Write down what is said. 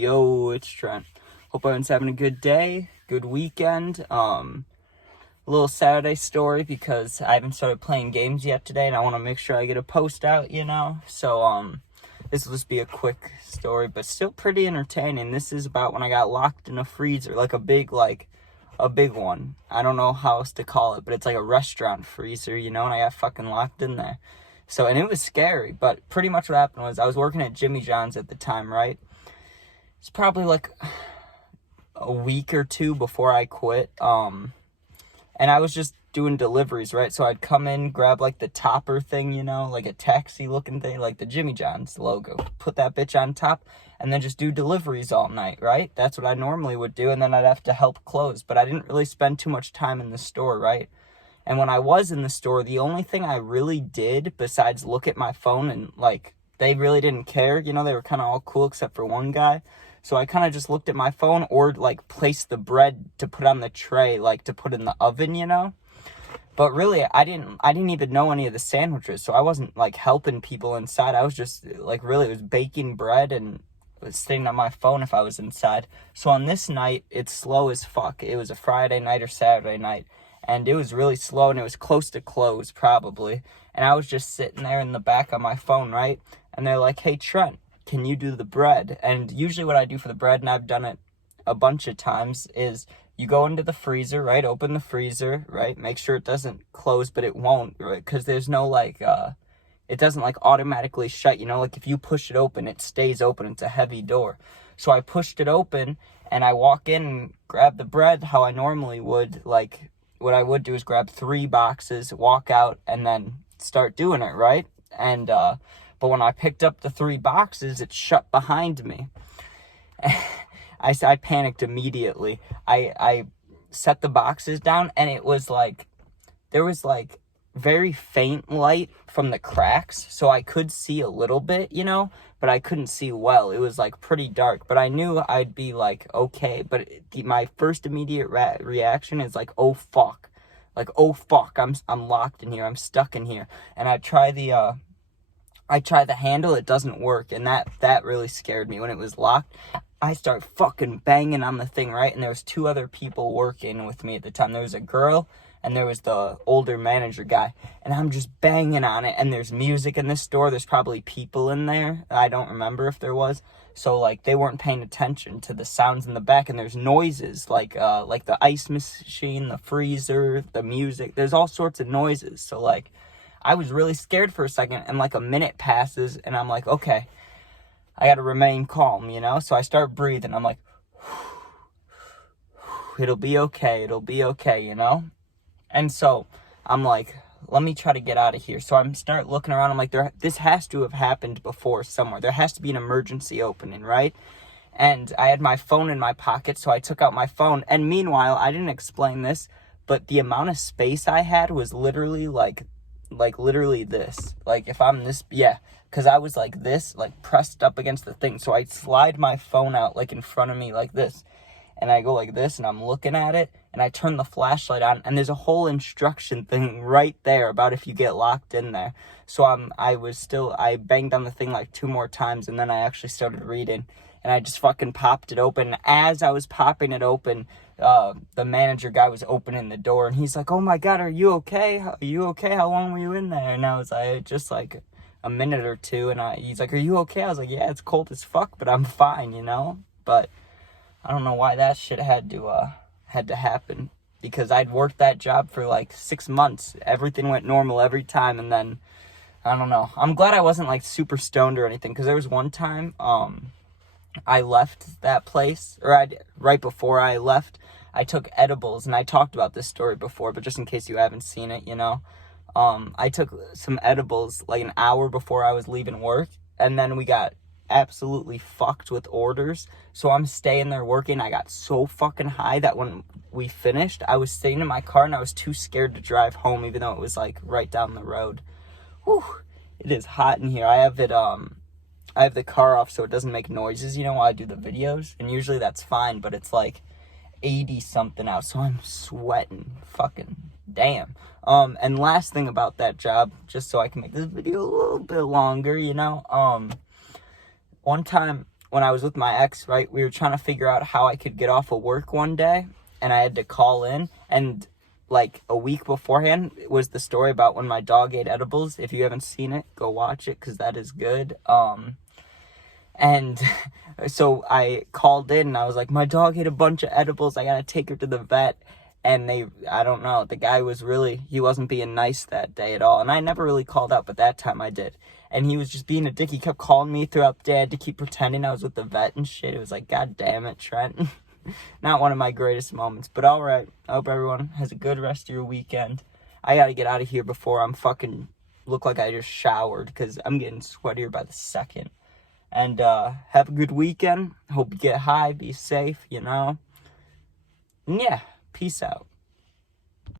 Yo, it's Trent. Hope everyone's having a good day, good weekend. A little Saturday story because I haven't started playing games yet today, and I want to make sure I get a post out, So, this will just be a quick story, but still pretty entertaining. This is about when I got locked in a freezer, like a big one. I don't know how else to call it, but it's like a restaurant freezer, and I got fucking locked in there. So, and it was scary, but pretty much what happened was I was working at Jimmy John's at the time, right? It's probably like a week or two before I quit. And I was just doing deliveries, right? So I'd come in, grab like the topper thing, like a taxi looking thing, like the Jimmy John's logo, put that bitch on top, and then just do deliveries all night, right? That's what I normally would do. And then I'd have to help close, but I didn't really spend too much time in the store, right? And when I was in the store, the only thing I really did besides look at my phone and like, they really didn't care, they were kind of all cool except for one guy. So I kind of just looked at my phone or like placed the bread to put on the tray, like to put in the oven, But really, I didn't even know any of the sandwiches. So I wasn't like helping people inside. I was just like, really, it was baking bread and was sitting on my phone if I was inside. So on this night, it's slow as fuck. It was a Friday night or Saturday night. And it was really slow, and it was close to close, probably. And I was just sitting there in the back on my phone, right? And they're like, hey, Trent, can you do the bread? And usually what I do for the bread, and I've done it a bunch of times, is you go into the freezer, right? Open the freezer, right? Make sure it doesn't close, but it won't, right? Because there's no, it doesn't, automatically shut, Like, if you push it open, it stays open. It's a heavy door. So I pushed it open, and I walk in and grab the bread how I normally would, what I would do is grab 3 boxes, walk out, and then start doing it, right? And, but when I picked up the 3 boxes, it shut behind me. I panicked immediately. I set the boxes down, and it was there was very faint light from the cracks, so I could see a little bit, but I couldn't see well. It was pretty dark, but I knew I'd be okay. But my first immediate reaction is oh fuck, oh fuck, I'm locked in here, I'm stuck in here. And I try the handle, it doesn't work, and that really scared me. When it was locked, I start fucking banging on the thing, right? And there was 2 other people working with me at the time. There was a girl, and there was the older manager guy, and I'm just banging on it, and there's music in this store. There's probably people in there. I don't remember if there was. So, they weren't paying attention to the sounds in the back, and there's noises, like the ice machine, the freezer, the music. There's all sorts of noises. So, I was really scared for a second, and, a minute passes, and I'm like, okay, I gotta remain calm, So I start breathing. I'm like, it'll be okay, And so I'm like, let me try to get out of here. So I'm start looking around. I'm like, this has to have happened before somewhere. There has to be an emergency opening, right? And I had my phone in my pocket, so I took out my phone. And meanwhile, I didn't explain this, but the amount of space I had was literally literally this. If I'm this, yeah, because I was this, pressed up against the thing. So I slide my phone out in front of me like this. And I go like this, and I'm looking at it, and I turn the flashlight on, and there's a whole instruction thing right there about if you get locked in there. So I banged on the thing 2 more times, and then I actually started reading, and I just fucking popped it open. As I was popping it open, the manager guy was opening the door, and he's like, oh my God, are you okay? Are you okay? How long were you in there? And I was just a minute or 2, and he's like, are you okay? I was like, yeah, it's cold as fuck, but I'm fine, But I don't know why that shit had to happen, because I'd worked that job for 6 months. Everything went normal every time, and then I don't know. I'm glad I wasn't super stoned or anything, because there was one time I left that place, or right before I left, I took edibles, and I talked about this story before, but just in case you haven't seen it, I took some edibles an hour before I was leaving work, and then we got absolutely fucked with orders. So I'm staying there working. I got so fucking high that when we finished, I was sitting in my car, and I was too scared to drive home, even though it was right down the road. Whew, it is hot in here. I have the car off so it doesn't make noises, while I do the videos, and usually that's fine, but it's 80 something out, so I'm sweating. Fucking damn. And last thing about that job, just so I can make this video a little bit longer, one time when I was with my ex, right, we were trying to figure out how I could get off of work one day, and I had to call in, and like a week beforehand was the story about when my dog ate edibles. If you haven't seen it, go watch it, because that is good. And so I called in and I was like, my dog ate a bunch of edibles, I gotta take her to the vet. And I don't know, the guy he wasn't being nice that day at all. And I never really called out, but that time I did. And he was just being a dick. He kept calling me throughout the day. I had to keep pretending I was with the vet and shit. It was like, God damn it, Trent. Not one of my greatest moments, but all right. I hope everyone has a good rest of your weekend. I gotta get out of here before I'm fucking look like I just showered, because I'm getting sweatier by the second. And have a good weekend. Hope you get high, be safe, And yeah, peace out.